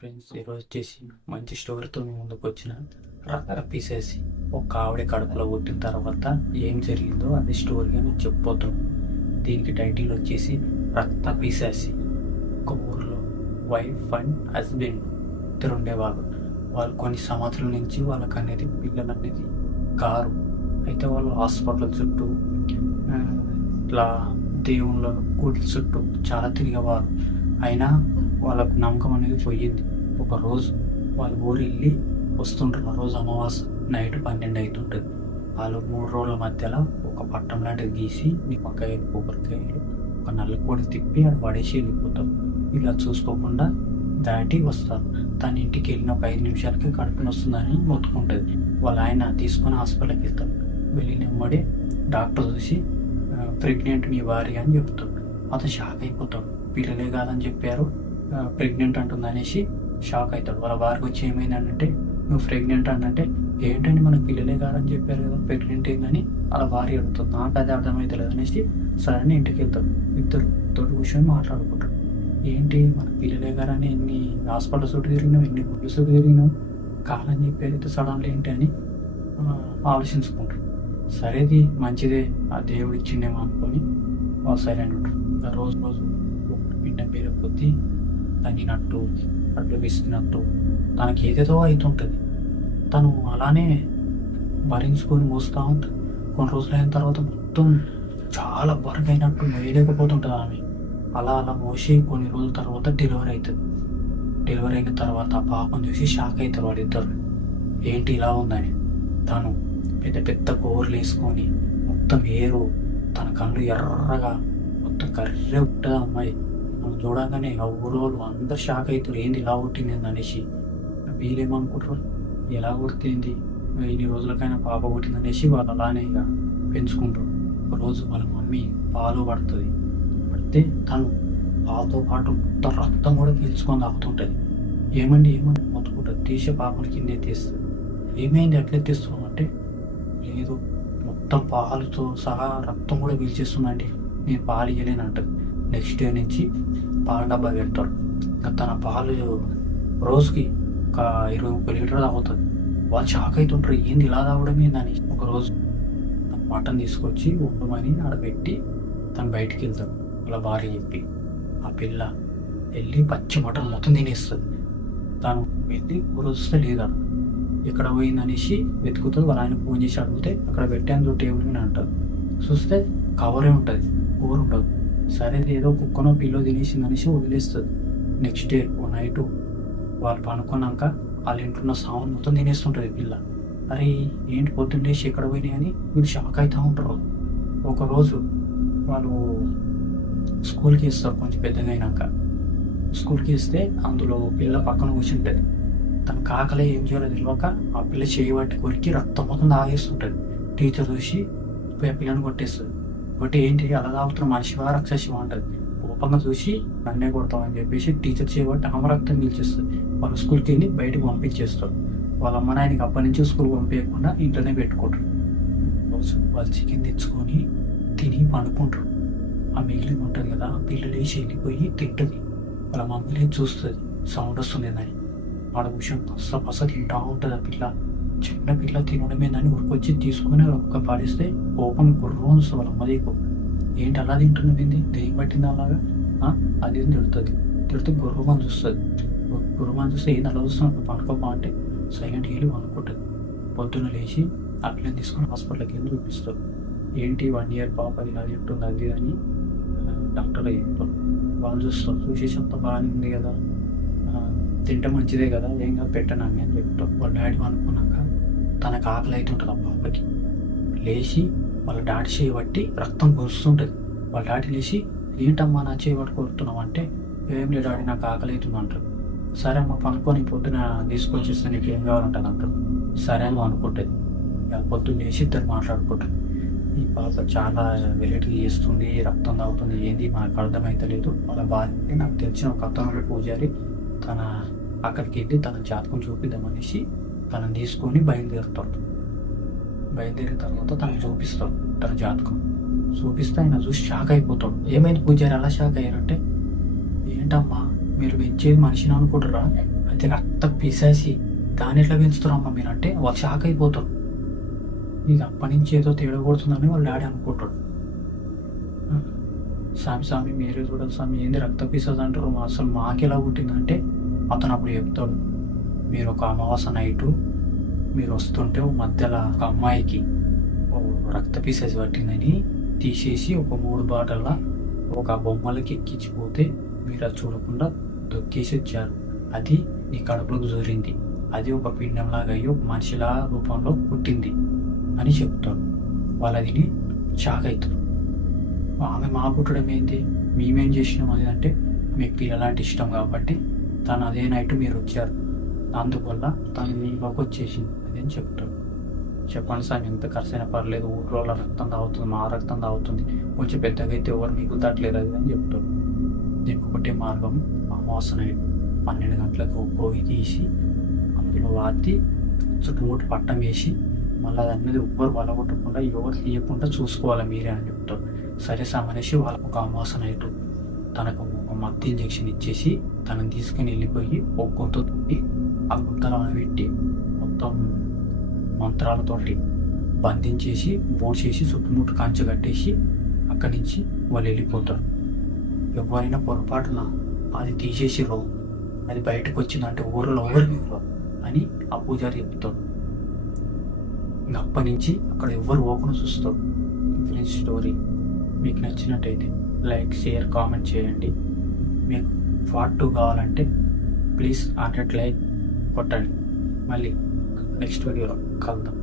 Friends ఈరోజు వచ్చేసి మంచి స్టోరీతో మీ ముందుకు వచ్చిన రక్త పీసేసి ఒక ఆవిడ కడుపులో పుట్టిన తర్వాత ఏం జరిగిందో అది స్టోరీగా నేను చెప్పబోతున్నాను దీనికి టైటిల్ వచ్చేసి రక్త పీసేసి. ఒక ఊర్లో వైఫ్ అండ్ హస్బెండ్ ఇద్దరు ఉండేవాళ్ళు వాళ్ళు కొన్ని సంవత్సరాల నుంచి వాళ్ళకి అనేది పిల్లలు అనేది కారు. అయితే వాళ్ళు హాస్పిటల్ చుట్టూ ఇట్లా దేవుళ్ళ గుడి చుట్టూ చాలా తిరిగేవారు. అయినా వాళ్ళకు నమ్మకం అనేది పోయింది. ఒక రోజు వాళ్ళు ఊరు వెళ్ళి వస్తుంటారు ఆ రోజు అమావాస్య నైట్ పన్నెండు అవుతుంటుంది వాళ్ళు మూడు రోజుల మధ్యలో ఒక పట్టం లాంటిది గీసి నిమ్మకాయలు కొబ్బరికాయలు ఒక నల్లకోడి తిప్పి అది పడేసి వెళ్ళిపోతారు. ఇలా చూసుకోకుండా దాటి వస్తారు. తన ఇంటికి వెళ్ళిన ఒక ఐదు నిమిషాలకే కడుపుని వస్తుందని మొత్తుకుంటుంది. వాళ్ళ ఆయన తీసుకొని హాస్పిటల్కి వెళ్తారు. వెళ్ళిన వెంబడి డాక్టర్ చూసి ప్రెగ్నెంట్ మీ భార్య అని చెప్తాడు అతను షాక్ అయిపోతాడు. పిల్లలే కాదని చెప్పారు. ప్రెగ్నెంట్ అంటుంది అనేసి షాక్ అవుతాడు వాళ్ళ వారికి వచ్చి ఏమైందంటే నువ్వు ప్రెగ్నెంట్ అంటే ఏంటంటే మనకు పిల్లలే కాదని చెప్పారు కదా ప్రెగ్నెంట్ ఏందని అలా వారి అడుగుతుంది నాకు అది అర్థమవుతలేదు అనేసి సరే అని ఇంటికి వెళ్తాడు. ఇద్దరు తోటి కూర్చొని మాట్లాడుకుంటారు. ఏంటి మన పిల్లలే గారని ఎన్ని హాస్పిటల్ చుట్టూ తిరిగినావు ఎన్ని గుడ్లు చుట్టూ తిరిగినావు? కాలని చెప్పేది సడన్లు ఏంటి అని ఆలోచించుకుంటారు. సరేది మంచిదే ఆ దేవుడు ఇచ్చిండేమో అనుకొని వాళ్ళు సైలెంట్ ఉంటారు. రోజు రోజు ఒకటి బిడ్డ పేరు కొద్దీ తగ్గినట్టు అట్లు విసిగినట్టు తనకి ఏదేదో అవుతుంటుంది తను అలానే భరించుకొని మోస్తూ ఉంటుంది. కొన్ని రోజులు అయిన తర్వాత మొత్తం చాలా బరుగైనట్టు మోయలేకపోతుంటుంది ఆమె. అలా అలా మోసి కొన్ని రోజుల తర్వాత డెలివరీ అవుతుంది డెలివరీ అయిన తర్వాత ఆ పాపం చూసి షాక్ అవుతారు వాళ్ళిద్దరు. ఏంటి ఇలా ఉందని? తను పెద్ద పెద్ద కూరలు వేసుకొని మొత్తం ఏరు తన కళ్ళు ఎర్రగా మొత్తం కర్రె ఉంటుంది అమ్మాయి. మనం చూడగానే ఆ ఊరోళ్ళు అందరు షాక్ అవుతారు ఏంది ఇలా కొట్టింది అనేసి. వీళ్ళేమనుకుంటారు ఎలా పుట్టింది ఇన్ని రోజులకైనా పాప కొట్టింది అనేసి వాళ్ళు అలానే ఇక పెంచుకుంటారు. ఒకరోజు వాళ్ళ మమ్మీ పాలు పడుతుంది. పడితే తను పాలతో పాటు మొత్తం రక్తం కూడా పీల్చుకొని తాగుతుంటుంది. ఏమండి ఏమండి? మొత్తుకుంటుంది. తీసే పాపని కిందే తీస్తుంది. ఏమైంది? ఎట్లా తీస్తున్నాం అంటే లేదు మొత్తం పాలతో సహా రక్తం కూడా పీల్చేస్తుందండి. నేను పాలు ఇవ్వలేను అంటది. నెక్స్ట్ డే నుంచి పాల డబ్బా పెడతాడు ఇంకా తన పాలు రోజుకి ఒక ఇరవై ముప్పై లీటర్ తాగుతుంది వాళ్ళు షాక్ అవుతుంటారు ఏంది ఇలా తాగడం ఏందని? ఒక రోజు మటన్ తీసుకొచ్చి ఉండమని ఆడ పెట్టి తను బయటికి వెళ్తాడు. వాళ్ళ భార్య చెప్పి ఆ పిల్ల వెళ్ళి పచ్చి మటన్ మొత్తం తినేస్తుంది. తను వెళ్ళి కూర వస్తే లేదా ఎక్కడ పోయిందనేసి వెతుకుతుంది వాళ్ళ ఆయన ఫోన్ చేసి అడిగితే అక్కడ పెట్టాను చోటు ఏమని అంటారు. చూస్తే కవరే ఉంటుంది. కూర ఉండదు. సరే ఏదో కుక్కనో పిల్లో తినేసింది అనేసి వదిలేస్తుంది. నెక్స్ట్ డే ఓ నైట్ వాళ్ళు పనుకున్నాక వాళ్ళ ఇంట్లో ఉన్న సామాన్ మొత్తం తినేస్తుంటుంది పిల్ల. అరే ఏంటి పొద్దున్నేసి ఎక్కడ పోయినాయి అని వీళ్ళు షాక్ అవుతూ ఉంటారు. ఒకరోజు వాళ్ళు స్కూల్కి ఇస్తారు కొంచెం పెద్దగా అయినాక. స్కూల్కి ఇస్తే అందులో పిల్ల పక్కన కూర్చుంటుంది. తన కాకలే ఏం చేయాలో తెలియక ఆ పిల్ల చేయబట్టి కొరికి రక్తం మొత్తం తాగేస్తుంటుంది. టీచర్ చూసి పోయి ఆ పిల్లని కొట్టేస్తుంది. బట్ ఏంటి? అలా తాగుతున్న మనిషివా రక్షసివా అంటది. కోపంగా చూసి నన్నే కొడతామని చెప్పేసి టీచర్ చేయబట్టి ఆమరక్తం నిలిచేస్తుంది. వాళ్ళు స్కూల్కి వెళ్ళి బయటకు పంపించేస్తారు వాళ్ళ అమ్మ నాయనకి అప్పటి నుంచి స్కూల్ పంపించకుండా ఇంట్లోనే పెట్టుకుంటారు రోజు వాళ్ళు చికెన్ తెచ్చుకొని తిని పండుకుంటారు. ఆ మిగిలిన ఉంటుంది కదా ఆ పిల్లలు వేసి వెళ్ళిపోయి తింటుంది. వాళ్ళ మమ్మీ చూస్తుంది. సౌండ్ వస్తుంది అని వాళ్ళ విషయం పస పస తింటా ఉంటుంది ఆ పిల్ల. చిన్న పిల్ల తినడమేందని ఉరికొచ్చి తీసుకొని ఒక్క పాడిస్తే కోపం గుర్రం వస్తుంది వాళ్ళ అమ్మ ఏంటి అలా తింటున్నది ఏంది? దెయ్యం పట్టింది అలాగా? అది తిడుతుంది? తిడితే గుర్రమని చూస్తుంది గుర్రమని చూస్తే ఏంది అలా చూస్తున్నావు పనుకో అంటే సైలెంట్కి వెళ్ళి పనుకుంటుంది పొద్దున్న లేచి అట్లనే తీసుకొని హాస్పిటల్కి వెళ్ళి చూపిస్తారు ఏంటి వన్ ఇయర్ పాప ఇలా తింటుంది అది అని డాక్టర్లు చెప్తారు వాళ్ళు చూస్తారు. చూసేసి అంత బాగానే ఉంది కదా. తింటే మంచిదే కదా ఏం కాదు పెట్టను అని అని చెప్తారు వాళ్ళ డాడీ అనుకున్నాక తనకు ఆకలి అవుతుంటుంది ఆ పాపకి లేచి వాళ్ళ డాడీ చేయి పట్టి రక్తం కొరుస్తుంటుంది. వాళ్ళ డాడీ లేచి ఏంటమ్మా నా చేయి పట్టి కొడుతున్నావు అంటే ఏం లేదు డాడీ నాకు ఆకలి అవుతుంది అంటారు. సరే అమ్మ పనుకొని పొద్దున తీసుకొచ్చేస్తే నీకు ఏం కావాలంటుంది అంటారు. సరే అమ్మ అనుకుంటుంది. ఇక పొద్దున్న లేచి ఇద్దరు మాట్లాడుకుంటారు. ఈ పాప చాలా వెరైటీ చేస్తుంది రక్తం తాగుతుంది ఏంది? మనకు అర్థమైతలేదు. వాళ్ళ భార్య నాకు తెలిసిన ఒక అతను పూజారి తన అక్కడికి వెళ్ళి తన జాతకం చూపిద్దామనేసి తనని తీసుకొని బయలుదేరుతాడు. బయలుదేరిన తర్వాత తను చూపిస్తాడు తన జాతకం. చూపిస్తే ఆయన చూసి షాక్ అయిపోతాడు. ఏమైంది పూజారి? అలా షాక్ అయ్యారంటే ఏంటమ్మా మీరు పెంచేది మనిషిని అనుకుంటారా? అయితే రక్త పిసేసి దాన్ని ఎట్లా పెంచుతారమ్మా మీరు? అంటే వాళ్ళు షాక్ అయిపోతారు. ఇది అప్పటి నుంచి ఏదో తేడా కొడుతుందని వాళ్ళ డాడీ అనుకుంటాడు. స్వామి స్వామి మీరే చూడాలి స్వామి ఏంది రక్త పీసెస్ అంటారు అసలు మాకెలా పుట్టిందంటే అతను అప్పుడు చెప్తాడు మీరు ఒక అమావాస నైటు మీరు వస్తుంటే మధ్యలో ఒక అమ్మాయికి ఓ రక్త పీసెస్ పట్టిందని తీసేసి ఒక మూడు బాటల ఒక బొమ్మలకి ఎక్కించిపోతే మీరు అది చూడకుండా దొక్కేసి వచ్చారు. అది నీ కడుపులోకి జోరింది అది ఒక పిండంలాగా అయ్యి ఒక మనిషిలా రూపంలో పుట్టింది అని చెప్తాడు. వాళ్ళదిని షాక్ అవుతారు ఆమె మా పుట్టడం ఏంటి? మేమేం చేసినాం అది అంటే మీకు పిల్లలంటే ఇష్టం కాబట్టి తను అదే నైట్ మీరు వచ్చారు. అందువల్ల తను మీ మీలోకి వచ్చేసింది అది అని చెప్తాడు చెప్పండి సార్ ఎంత ఖర్చైనా పర్లేదు ఊర్లో రక్తం తాగుతుంది మా రక్తం తాగుతుంది. కొంచెం పెద్దగా అయితే ఎవరు మిగులుతట్లేదు అది అని చెప్తాడు దీనికి ఒకటే మార్గం అమావాస నైట్. పన్నెండు గంటలకు పోయి తీసి అందులో వాతి చుట్టుముట్టు పట్టం వేసి మళ్ళీ దాని మీద ఎవ్వరు వలగొట్టకుండా ఎవరు తీయకుండా చూసుకోవాలి మీరే అని చెప్తారు. సరే సార్ అనేసి వాళ్ళకు ఒక అమాస నైట్ తనకు ఒక మత్తు ఇంజెక్షన్ ఇచ్చేసి తనని తీసుకుని వెళ్ళిపోయి ఒక గుంత తోటి ఆ గుంతలో పెట్టి మొత్తం మంత్రాలతోటి బంధించేసి చేసి చుట్టుముట్టు కంచె కట్టేసి అక్కడి నుంచి వాళ్ళు వెళ్ళిపోతారు. ఎవరైనా పొరపాటున అది తీసేసిరో అది బయటకు వచ్చిందంటే ఊరిలో ఎవరు అని ఆ పూజారి చెప్తాడు అప్పటి నుంచి అక్కడ ఎవ్వరు ఓపెన్ చూస్తారు. ఇన్ఫ్లుయెన్స్ స్టోరీ మీకు నచ్చినట్టయితే లైక్ షేర్ కామెంట్ చేయండి. మీకు పార్ట్ టూ కావాలంటే ప్లీజ్ హండ్రెడ్ లైక్ కొట్టండి. మళ్ళీ నెక్స్ట్ వీడియోలో కలుద్దాం.